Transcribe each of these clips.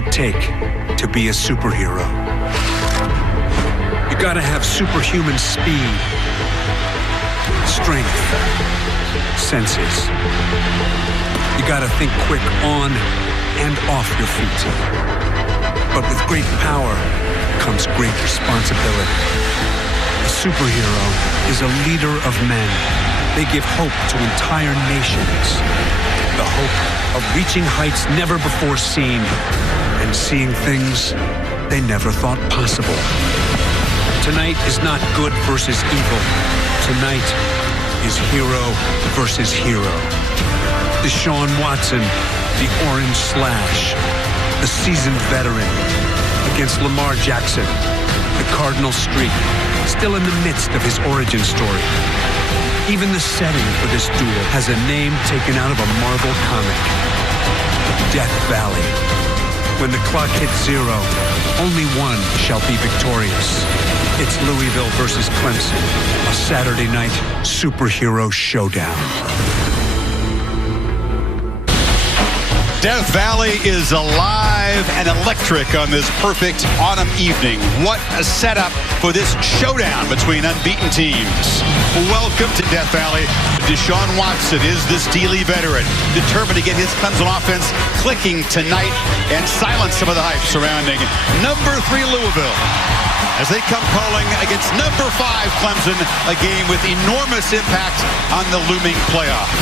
it take to be a superhero? You gotta have superhuman speed, strength, senses. You gotta think quick on and off your feet. But with great power comes great responsibility. A superhero is a leader of men. They give hope to entire nations. The hope of reaching heights never before seen and seeing things they never thought possible. Tonight is not good versus evil. Tonight is hero versus hero. Deshaun Watson, the orange slash, the seasoned veteran, against Lamar Jackson, the Cardinal streak, still in the midst of his origin story. Even the setting for this duel has a name taken out of a Marvel comic. Death Valley. When the clock hits zero, only one shall be victorious. It's Louisville versus Clemson, a Saturday night superhero showdown. Death Valley is alive and electric on this perfect autumn evening. What a setup for this showdown between unbeaten teams. Welcome to Death Valley. Deshaun Watson is the steely veteran, determined to get his Clemson offense clicking tonight and silence some of the hype surrounding number 3 Louisville as they come calling against number 5 Clemson, a game with enormous impact on the looming playoff.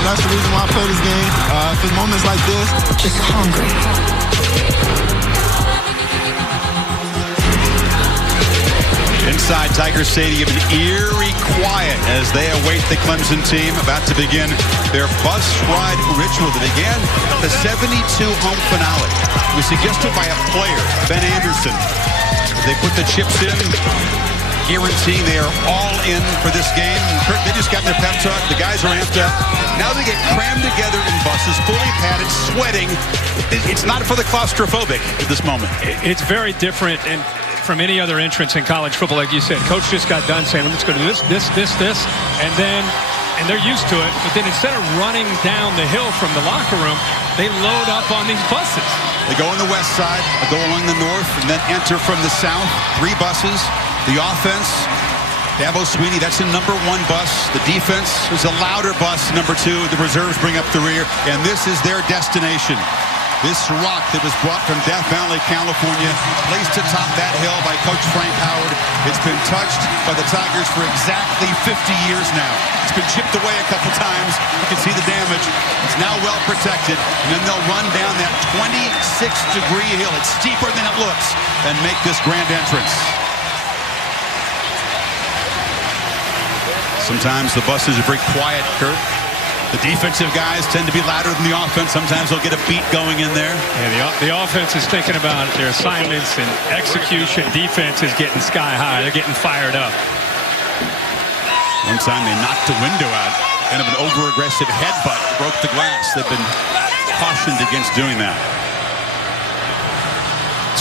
That's the reason why I play this game. For moments like this, just hungry. Inside Tiger Stadium, an eerie quiet as they await the Clemson team about to begin their bus ride ritual that began the 72 home finale. It was suggested by a player, Ben Anderson. They put the chips in, guaranteeing they are all in for this game. Kirk, they just got their pep talk. The guys are amped up. Now they get crammed together in buses, fully padded, sweating. It's not for the claustrophobic at this moment. It's very different and from any other entrance in college football. Like you said, coach just got done saying, let's go to this, and they're used to it. But then instead of running down the hill from the locker room, they load up on these buses. They go on the west side, go along the north, and then enter from the south. 3 buses. The offense, Dabo Sweeney, that's in number 1 bus. The defense is a louder bus, number 2. The reserves bring up the rear, and this is their destination. This rock that was brought from Death Valley, California, placed atop that hill by Coach Frank Howard. It's been touched by the Tigers for exactly 50 years now. It's been chipped away a couple times. You can see the damage. It's now well protected, and then they'll run down that 26-degree hill. It's steeper than it looks, and make this grand entrance. Sometimes the buses are very quiet, Kurt. The defensive guys tend to be louder than the offense. Sometimes they'll get a beat going in there. Yeah, the offense is thinking about their assignments and execution. Defense is getting sky high. They're getting fired up. One time they knocked the window out. Kind of an over-aggressive headbutt broke the glass. They've been cautioned against doing that.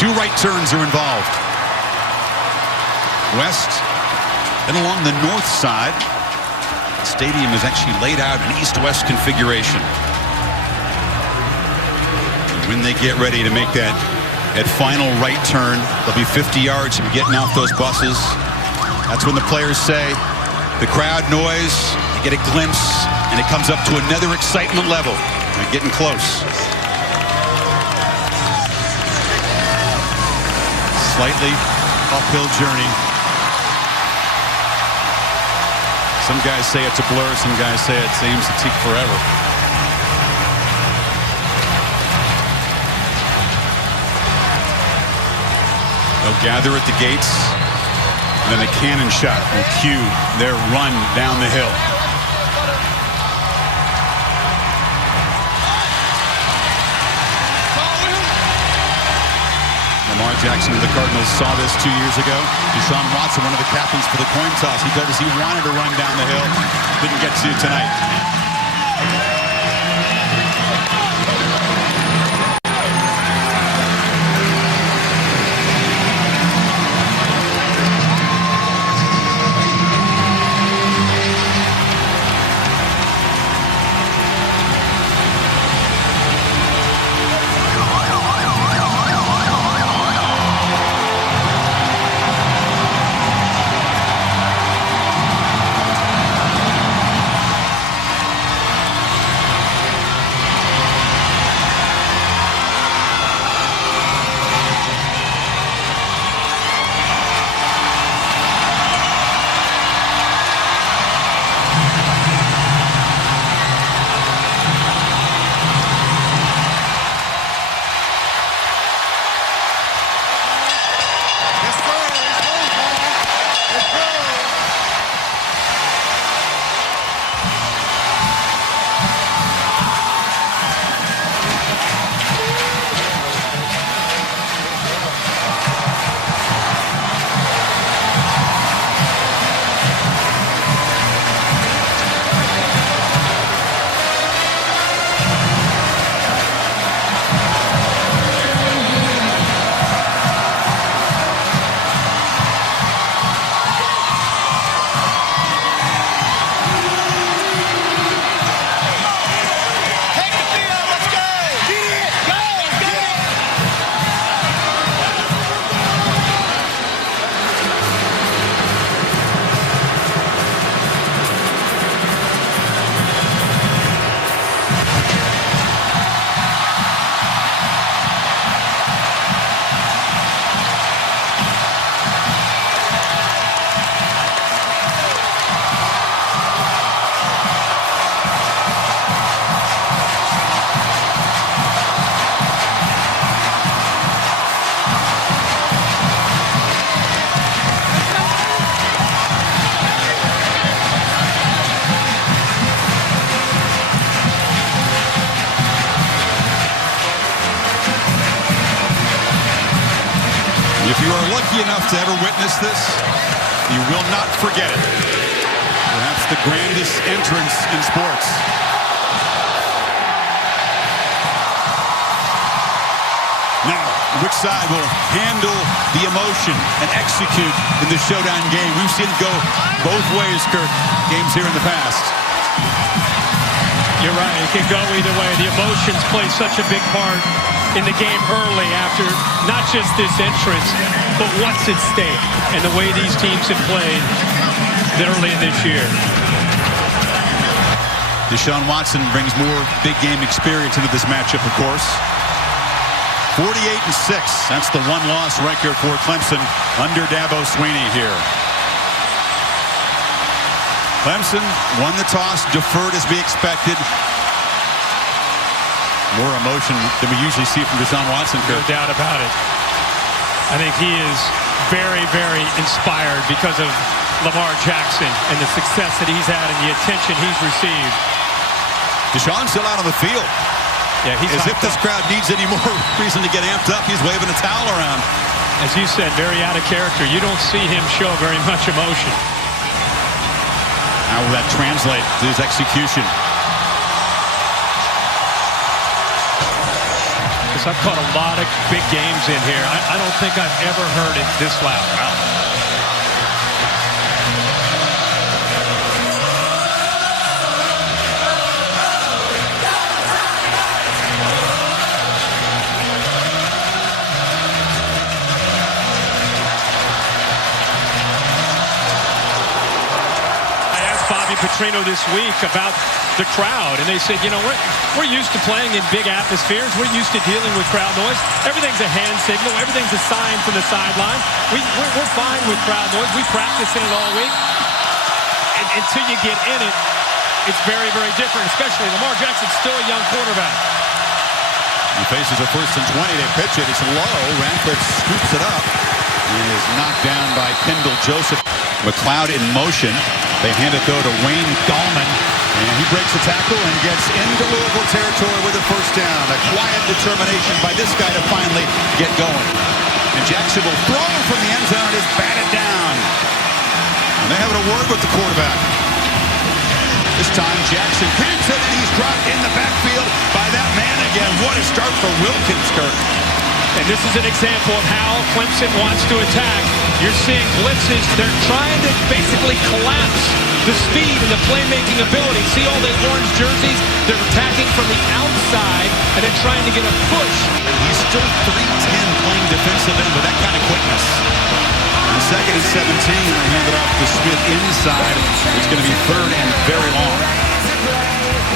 2 right turns are involved. West and along the north side. The stadium is actually laid out in east-west configuration. And when they get ready to make that final right turn, they'll be 50 yards from getting off those buses. That's when the players say, the crowd noise, you get a glimpse, and it comes up to another excitement level. They're getting close. Slightly uphill journey. Some guys say it's a blur, some guys say it seems to take forever. They'll gather at the gates, and then a cannon shot will cue their run down the hill. Lamar Jackson and the Cardinals saw this 2 years ago. Deshaun Watson, one of the captains for the coin toss. He told us he wanted to run down the hill. Didn't get to tonight. If you are lucky enough to ever witness this, you will not forget it. Perhaps the grandest entrance in sports. Now, which side will handle the emotion and execute in the showdown game? We've seen it go both ways, Kirk. Games here in the past. You're right. It can go either way. The emotions play such a big part in the game early after not just this entrance, but what's at stake and the way these teams have played early in this year. Deshaun Watson brings more big game experience into this matchup, of course. 48-6. That's the one-loss record for Clemson under Dabo Swinney here. Clemson won the toss, deferred as we expected. More emotion than we usually see from Deshaun Watson. No doubt about it. I think he is very, very inspired because of Lamar Jackson and the success that he's had and the attention he's received. Deshaun's still out on the field. Yeah, he's as if this crowd needs any more reason to get amped up. He's waving a towel around. As you said, very out of character. You don't see him show very much emotion. How will that translate to his execution? I've caught a lot of big games in here. I don't think I've ever heard it this loud. Wow. Petrino this week about the crowd, and they said, you know, we're used to playing in big atmospheres. We're used to dealing with crowd noise. Everything's a hand signal. Everything's a sign from the sideline. We're fine with crowd noise. We practice in it all week. And until you get in it, it's very, very different, especially Lamar Jackson's still a young quarterback. He faces a 1st and 20. They pitch it. It's low. Radcliffe scoops it up and is knocked down by Kendall Joseph. McLeod in motion. They hand it, though, to Wayne Gallman. And he breaks the tackle and gets into Louisville territory with a first down. A quiet determination by this guy to finally get going. And Jackson will throw from the end zone and is batted down. And they're having a word with the quarterback. This time, Jackson creeps it, and he's dropped in the backfield by that man again. What a start for Wilkins, Kirk. And this is an example of how Clemson wants to attack. You're seeing blitzes. They're trying to basically collapse the speed and the playmaking ability. See all the orange jerseys? They're attacking from the outside and then trying to get a push. And he's still 3'10", playing defensive end with that kind of quickness. On 2nd and 17, they hand it off to Smith inside. It's going to be 3rd and very long.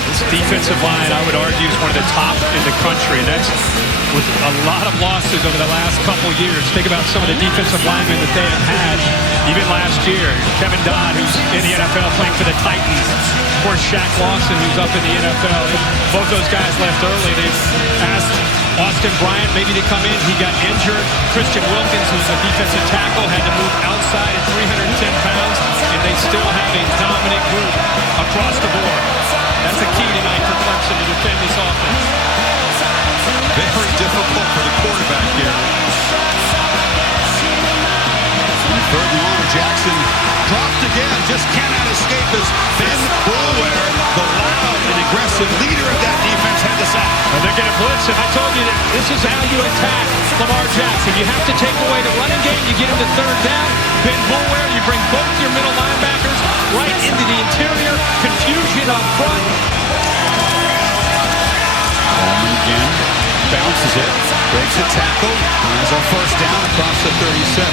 This defensive line, I would argue, is one of the top in the country. And that's with a lot of losses over the last couple years. Think about some of the defensive linemen that they have had even last year. Kevin Dodd, who's in the NFL playing for the Titans. Of course, Shaq Lawson, who's up in the NFL. Both those guys left early. They've asked Austin Bryant maybe to come in. He got injured. Christian Wilkins, who's a defensive tackle, had to move outside at 310 pounds. And they still have a dominant group across the board. That's a key tonight for Clemson to defend this offense. Very difficult for the quarterback here. 3rd and long, Jackson dropped again. Just cannot escape as Ben Boulware, the loud and aggressive leader of that defense, had the sack. Well, they're going to blitz him. I told you that this is how you attack Lamar Jackson. You have to take away the running game. You get him to 3rd down. Ben Boulware, you bring both your middle linebackers right into the interior. Confusion up front. Again, bounces it, breaks a tackle, has our first down across the 37.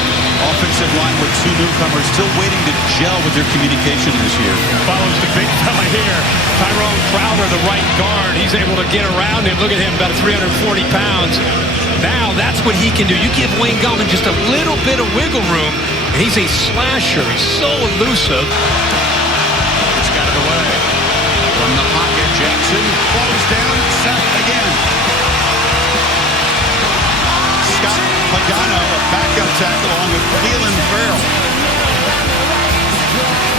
Offensive line with 2 newcomers still waiting to gel with their communication this year. Follows the big fella here, Tyrone Crowder, the right guard. He's able to get around him. Look at him, about 340 pounds. Now that's what he can do. You give Wayne Gallman just a little bit of wiggle room, and he's a slasher. He's so elusive. It's got it away. From the pocket, Jackson falls down, sacked again. Scott Pagano, a backup tackle along with Keelan Farrell.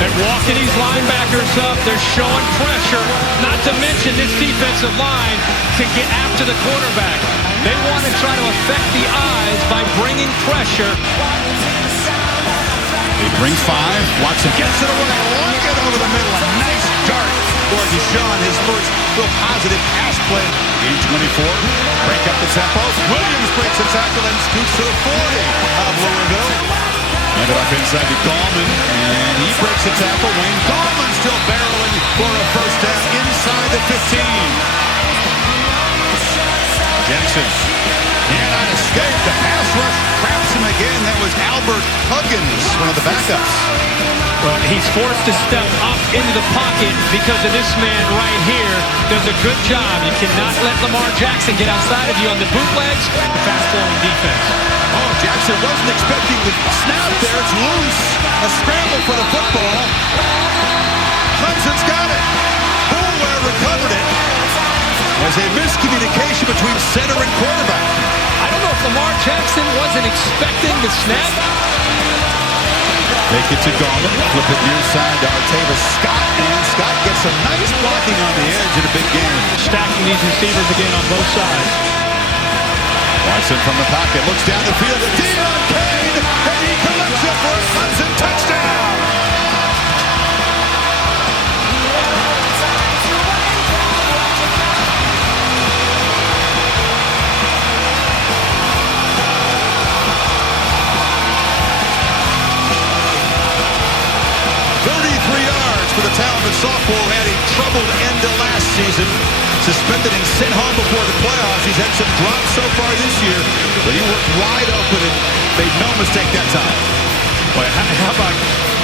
They're walking these linebackers up. They're showing pressure. Not to mention this defensive line can get after the quarterback. They want to try to affect the eyes by bringing pressure. They bring 5. Watson gets it away. Look it over the middle. A nice dart for Deshaun. His first real positive pass play. Game 24. Break up the tempo. Williams breaks a tackle and scoots to the 40 of Louisville. Hand it up inside to Gallman. And he breaks a tackle. Wayne Gallman still barreling for a first down inside the 15. Jackson cannot escape. The pass rush traps him again. That was Albert Huggins, one of the backups. Well, he's forced to step up into the pocket because of this man right here. Does a good job. You cannot let Lamar Jackson get outside of you on the bootlegs. Fast-flowing defense. Oh, Jackson wasn't expecting the snap there. It's loose. A scramble for the football. Clemson's got it. Boulware recovered it. There's a miscommunication between center and quarterback. I don't know if Lamar Jackson wasn't expecting the snap. Take it to Gallman. Flip it near side to Artavis Scott. And Scott gets some nice blocking on the edge in a big game. Stacking these receivers again on both sides. Watson from the pocket. Looks down the field to Deion Kane. And he collects it for a Clemson touchdown. 33 yards for the talented sophomore who had a troubled end to last season. Suspended and sent home before the playoffs. He's had some drops so far this year, but he worked wide open and made no mistake that time. Boy, how about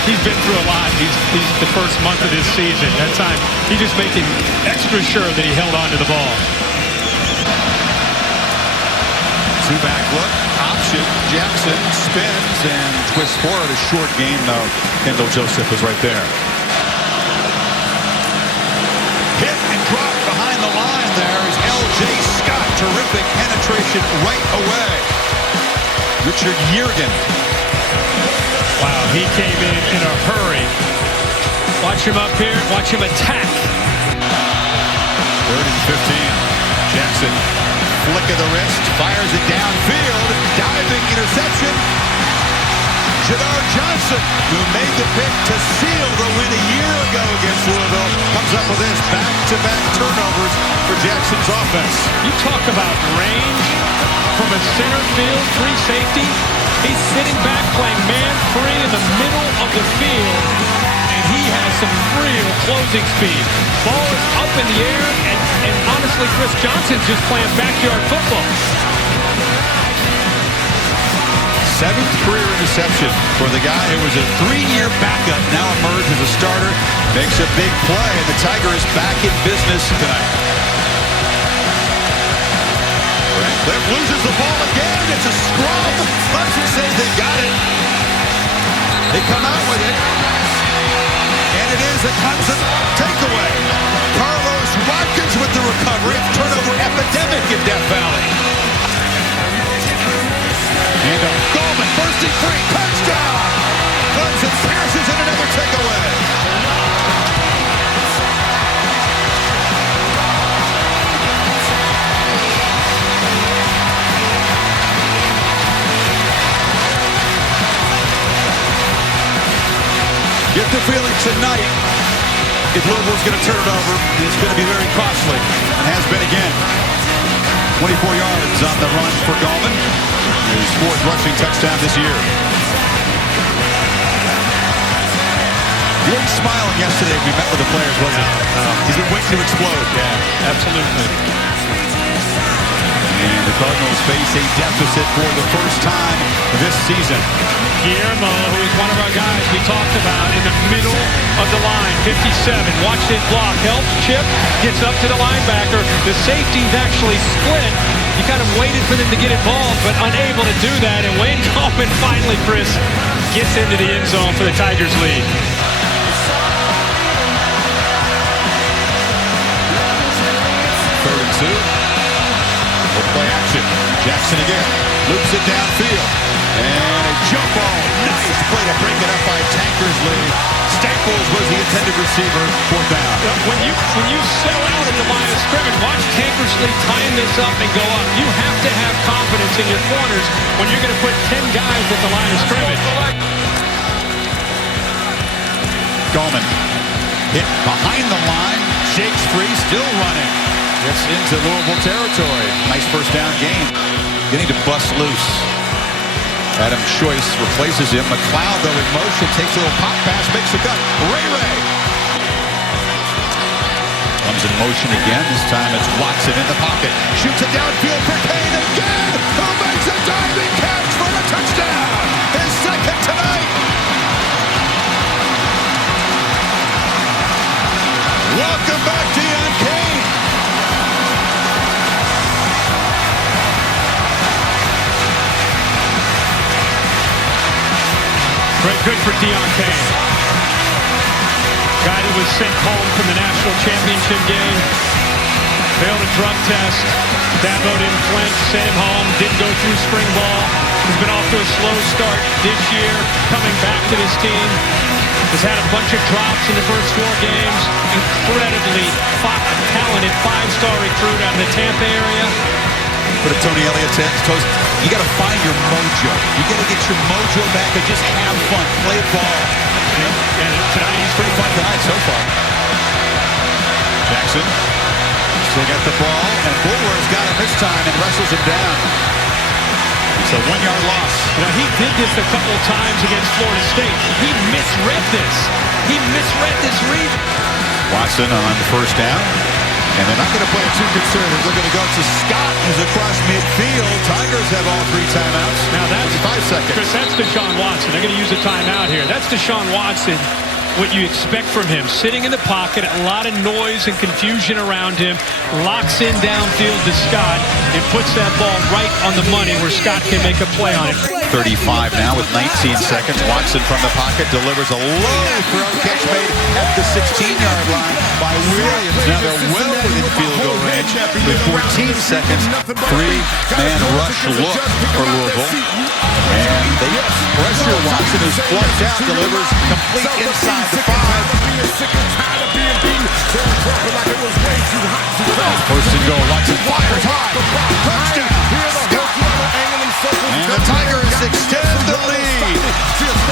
he's been through a lot. He's the first month of this season. That time, he's just making extra sure that he held on to the ball. Two-back look, option, Jackson spins and twists forward. A short game, though. Kendall Joseph was right there. Hit and drop behind the line there is L.J. Scott. Terrific penetration right away. Richard Yergin. Wow, he came in a hurry. Watch him up here. Watch him attack. 3rd and 15. Jackson. Flick of the wrist, fires it downfield, diving interception. Jadar Johnson, who made the pick to seal the win a year ago against Louisville, comes up with this back-to-back turnovers for Jackson's offense. You talk about range from a center field, free safety. He's sitting back playing man free in the middle of the field, and he has some real closing speed. Ball is up in the air, and honestly, Chris Johnson's just playing backyard football. 7th career interception for the guy who was a 3-year backup, now emerged as a starter, makes a big play, and the Tiger is back in business tonight. Cliff loses the ball again. It's a scrum. Clemson says they got it. They come out with it. And it is a Clemson takeaway. Carlos Watkins with the recovery. Turnover epidemic in Death Valley. And Gallman bursting free. Touchdown. Clemson passes in another takeaway. Get the feeling tonight, if Louisville's going to turn it over, it's going to be very costly, and has been again. 24 yards on the run for Gallman. His 4th rushing touchdown this year. Really smiling yesterday when we met with the players, wasn't he? He's been waiting to explode. Yeah, absolutely. And the Cardinals face a deficit for the first time this season. Guillermo, who is one of our guys we talked about, in the middle of the line, 57. Watch his block. Helps chip, gets up to the linebacker. The safety's actually split. You kind of waited for them to get involved, but unable to do that. And Wayne Gallman finally, Chris, gets into the end zone for the Tigers lead. 3rd and 2. Play action. Jackson again. Loops it downfield. And a jump ball. Nice play to break it up by Tankersley. Staples Staples was the intended receiver. 4th down. When you sell out at the line of scrimmage, watch Tankersley tying this up and go up. You have to have confidence in your corners when you're going to put 10 guys at the line of scrimmage. Gallman hit behind the line, shakes free, still running. Gets into Louisville territory. Nice first down game. Getting to bust loose. Adam Choice replaces him. McLeod, though, in motion, takes a little pop pass, makes a cut. Ray. Comes in motion again. This time it's Watson in the pocket. Shoots it downfield for Kane again. Who makes a diving catch for a touchdown? His second tonight. Welcome back, Deon Kane. Great, good for Deon Kane. Guy that was sent home from the national championship game. Failed a drug test. Dabo didn't flinch, sent him home. Didn't go through spring ball. He's been off to a slow start this year. Coming back to this team. Has had a bunch of drops in the first 4 games. Incredibly talented 5-star recruit out of the Tampa area. Put a Tony Elliott toast. You got to find your mojo. You got to get your mojo back and just have fun. Play ball. And tonight he's Pretty fun tonight so far. Jackson still got the ball, and Bulwer's got him this time and wrestles him down. It's a 1-yard loss. Now, he did this a couple of times against Florida State. He misread this. He misread this read. Watson on the first down. And they're not going to play it too conservative. They're going to go to Scott, who's across midfield. Tigers have all 3 timeouts. Now that's 5 seconds. Chris, that's Deshaun Watson. They're going to use a timeout here. That's Deshaun Watson. What you expect from him. Sitting in the pocket, a lot of noise and confusion around him. Locks in downfield to Scott and puts that ball right on the money where Scott can make a play on it. 35 now with 19 seconds. Watson from the pocket delivers a low throw catch made at the 16-yard line by Williams. Now they're well within field goal range with 14 seconds. 3-man rush look for Louisville. And they pressure Watson, who's flushed out, delivers complete inside the 5. First and goal. Watson fires high. Touchdown. And the Tigers extend the lead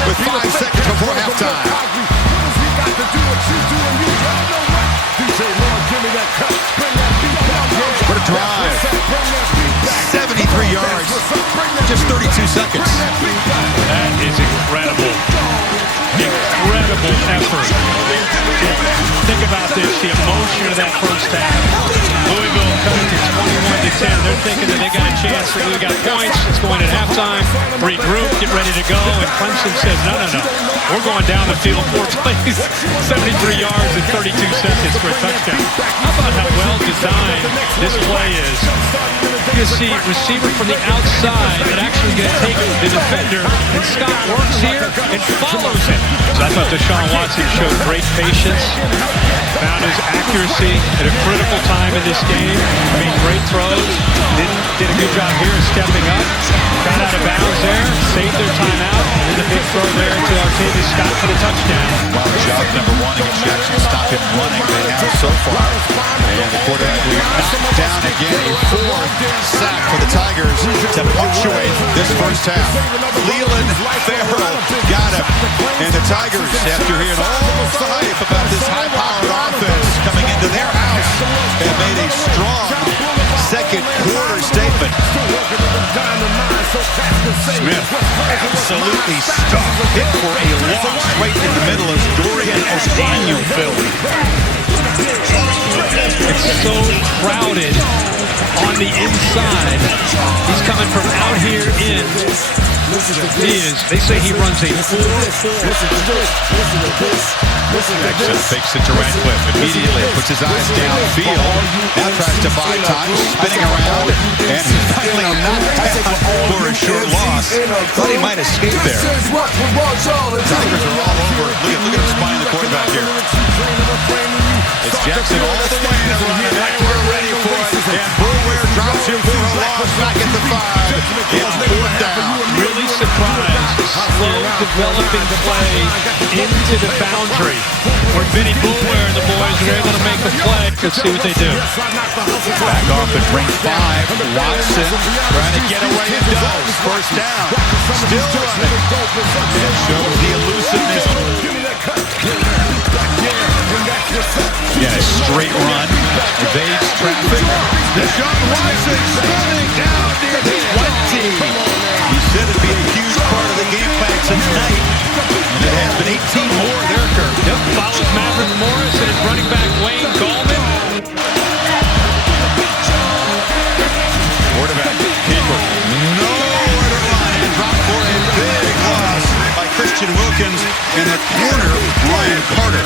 with 5 seconds before halftime. What a drive. 73 yards. Just 32 seconds. That is incredible. Incredible effort. Think about this, the emotion of that first half. Louisville coming to 21-10. They're thinking that they got a chance. We got points. It's going at halftime. Regroup, get ready to go. And Clemson says, no. We're going down the field 4 plays. 73 yards and 32 seconds for a touchdown. How about how well designed this play is? You see receiver from the outside that actually going to take the defender, and Scott works here and follows it. So I thought Deshaun Watson showed great patience, found his accuracy at a critical time in this game, made great throws, did a good job here stepping up, got out of bounds there, saved their timeout, and the big throw there to Artavis Scott for the touchdown. Well, job number 1 against Jackson, stop him running. They have so far. And the quarterback will knock down again. A 4th sack for the Tigers to punctuate this first half. Leland Farrell got him. And the Tigers, after hearing all the hype about this high-powered offense coming into their house, have made a strong second quarter statement. Smith absolutely stuffed. Hit for a loss right in the middle as Dorian O'Daniel filled. It's so crowded on the inside. He's coming from out here in. They say he runs a 4-4. Jackson fakes it to Radcliffe immediately, puts his eyes downfield, now tries to buy time, spinning around, and he's finally knocked down for a short loss. Thought he might escape there. Tigers are all over. Look at him spying the quarterback here. It's Jackson all the way to run, and we're ready for it. And Bulwer drops him for a loss back at the 5. It's 4th down. Really surprised. Slow developing play into the boundary where Vinny Boulware and the boys are able to make the play. Let's see what they do. Back off at ring 5. Watson trying to get away and does. First down. Still running. And shows the elusiveness. Again, a straight run. Evades traffic. Deshaun Watson spinning down near the 20. He said it'd be a huge part of the game plan tonight. And it has been 18 more there, Kirk. Yep, follows Maverick Morris and his running back Wayne Gallman. Quarterback, keeper, nowhere to run, and drop for a big loss by Christian Wilkins in the corner, Ryan Carter.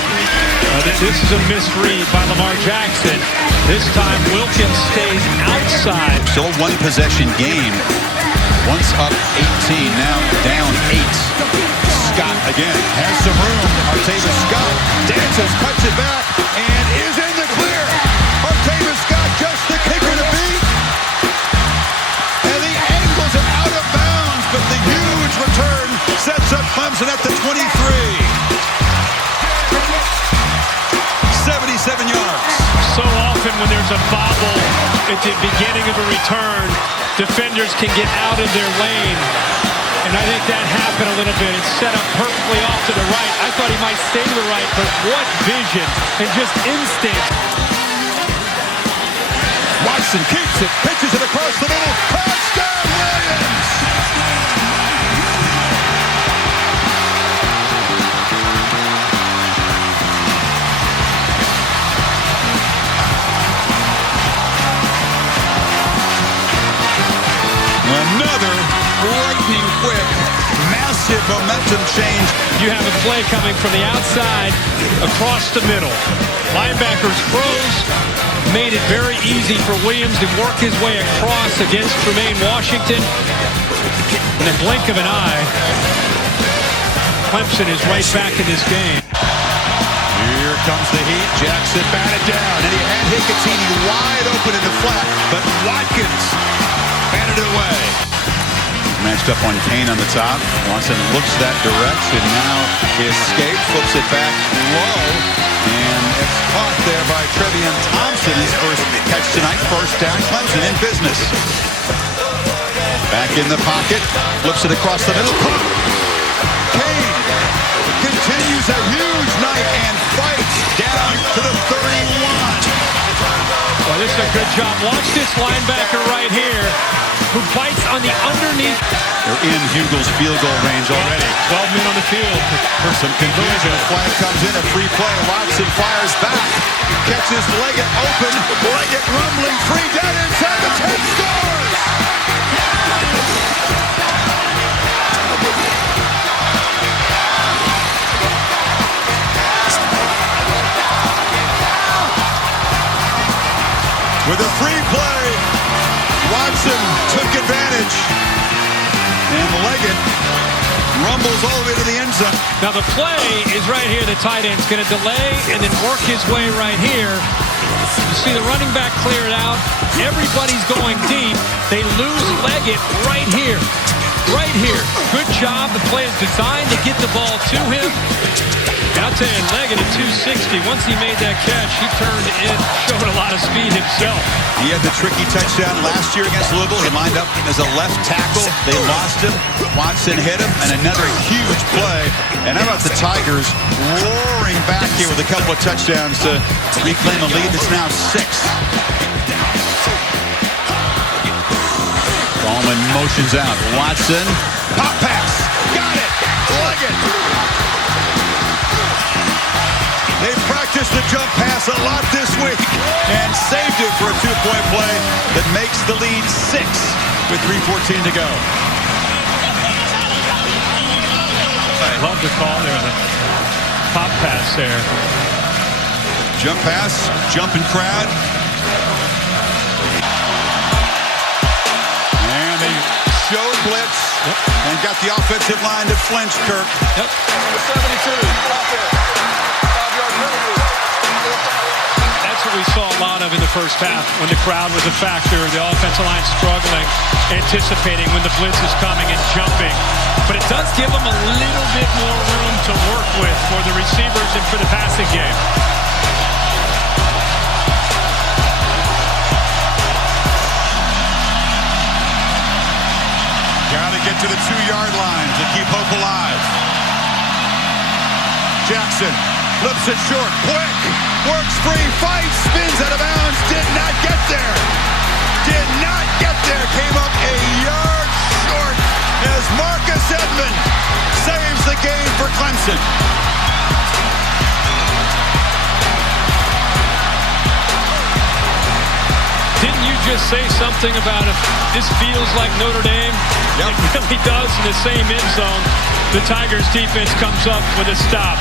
This is a misread by Lamar Jackson. This time Wilkins stays outside. Still a one-possession game. Once up 18, now down 8. Scott again has some room. Artavis Scott dances, cuts it back, and is in the clear. Artavis Scott just the kicker to beat. And the Angles are out of bounds, but the huge return sets up Clemson at the 23. 77 yards. So often when there's a bobble at the beginning of a return, defenders can get out of their lane. And I think that happened a little bit. It's set up perfectly off to the right. I thought he might stay to the right, but what vision and just instinct. Watson keeps it, pitches it across the middle. Touchdown, Williams! Another lightning quick, massive momentum change. You have a play coming from the outside across the middle. Linebackers froze, made it very easy for Williams to work his way across against Tremaine Washington. In a blink of an eye, Clemson is right back in this game. Here comes the heat. Jackson batted down, and he had Hicketini wide open in the flat, but Watkins batted it away. Matched up on Kane on the top. Watson looks that direction. Now he escapes, flips it back low, and it's caught there by Trevion Thompson. His first catch tonight. First down, Clemson in business. Back in the pocket, flips it across the middle. Kane continues a huge night and fights down to the 31. Well, this is a good job. Watch this linebacker right here, who bites on the underneath. They're in Hugel's field goal range already. 12 men on the field. For some confusion, a flag comes in, a free play. Watson fires back, catches Leggett open. Leggett rumbling free down inside the 10, scores! With a free play, Watson took advantage, and Leggett rumbles all the way to the end zone. Now the play is right here. The tight end's going to delay and then work his way right here. You see the running back clear it out. Everybody's going deep. They lose Leggett right here. Right here. Good job. The play is designed to get the ball to him. And I'll tell you, Leggett at 260, once he made that catch, he turned in, showed a lot of speed himself. He had the tricky touchdown last year against Louisville. He lined up as a left tackle. They lost him. Watson hit him, and another huge play. And how about the Tigers roaring back here with a couple of touchdowns to reclaim a lead that's now 6. Gallman motions out. Watson, pop pass, got it. Leggett. They practiced the jump pass a lot this week and saved it for a 2-point play that makes the lead 6 with 3:14 to go. I love the call there, the pop pass there. Jump pass, jumping crowd. And they show blitz and got the offensive line to flinch, Kirk. Yep. Number 72, That's what we saw a lot of in the first half when the crowd was a factor, the offensive line struggling, anticipating when the blitz is coming and jumping. But it does give them a little bit more room to work with for the receivers and for the passing game. Got to get to the 2-yard line to keep hope alive. Jackson flips it short, quick, works free, fights, spins out of bounds, did not get there. Did not get there, came up a yard short as Marcus Edmond saves the game for Clemson. Didn't you just say something about if this feels like Notre Dame? Yep. It really does. In the same end zone, the Tigers defense comes up with a stop.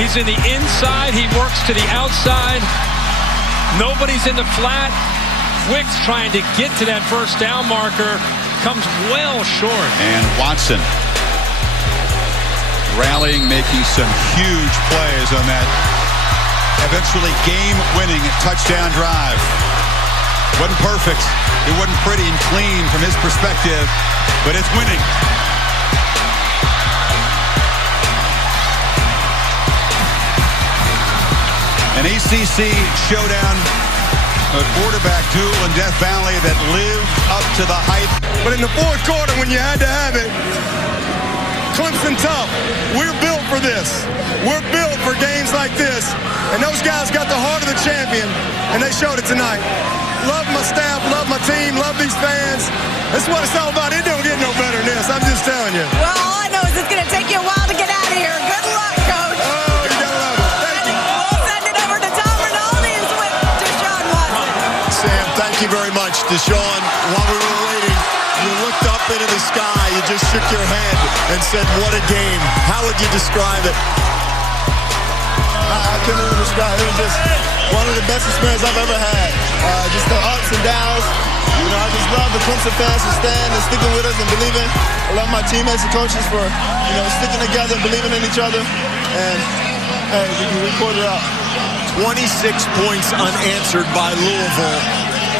He's in the inside. He works to the outside. Nobody's in the flat. Wicks trying to get to that first down marker. Comes well short. And Watson rallying, making some huge plays on that eventually game-winning touchdown drive. Wasn't perfect. It wasn't pretty and clean from his perspective, but it's winning. An ACC showdown, a quarterback duel in Death Valley that lived up to the hype. But in the fourth quarter, when you had to have it, Clemson tough. We're built for this. We're built for games like this. And those guys got the heart of the champion, and they showed it tonight. Love my staff, love my team, love these fans. That's what it's all about. It don't get no better than this. I'm just telling you. Well, all I know is it's going to take you a while to get out of here. Good luck, Coach. Oh, you gotta love it. Thank you. We'll send it over to Tom Rinaldi's with Deshaun Watson. Sam, thank you very much. Deshaun, while we were waiting, you looked up into the sky, you just shook your head and said, what a game. How would you describe it? I couldn't even describe it. It was just one of the best experiences I've ever had. Just the ups and downs. You know, I just love the Clemson fans for staying and sticking with us and believing. I love my teammates and coaches for, sticking together and believing in each other. And, hey, we pulled it out. 26 points unanswered by Louisville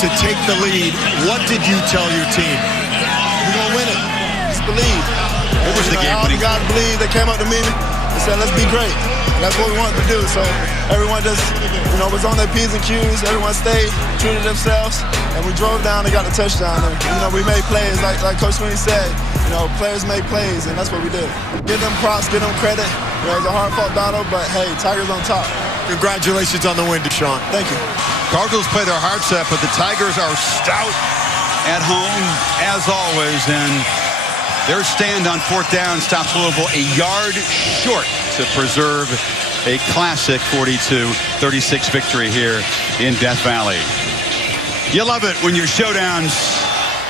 to take the lead. What did you tell your team? We're going to win it. Just believe. What was the game winning? All the guys believe. They came up to me and said, let's be great. And that's what we wanted to do. So everyone just, was on their P's and Q's. Everyone stayed true to themselves. And we drove down and got the touchdown. And, we made plays. Like Coach Sweeney said, players make plays, and that's what we did. Give them props, give them credit. It was a hard-fought battle, but, hey, Tigers on top. Congratulations on the win, Deshaun. Thank you. Cardinals play their hearts out, but the Tigers are stout at home, as always, and their stand on fourth down stops Louisville a yard short to preserve a classic 42-36 victory here in Death Valley. You love it when your showdowns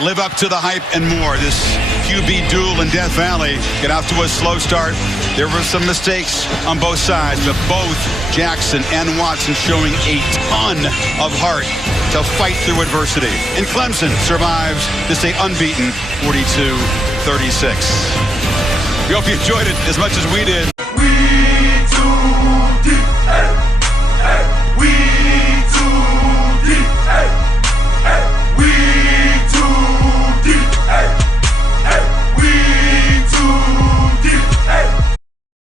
live up to the hype and more. This QB duel in Death Valley get out to a slow start. There were some mistakes on both sides, but both Jackson and Watson showing a ton of heart to fight through adversity. And Clemson survives to stay unbeaten 42-36. We hope you enjoyed it as much as we did.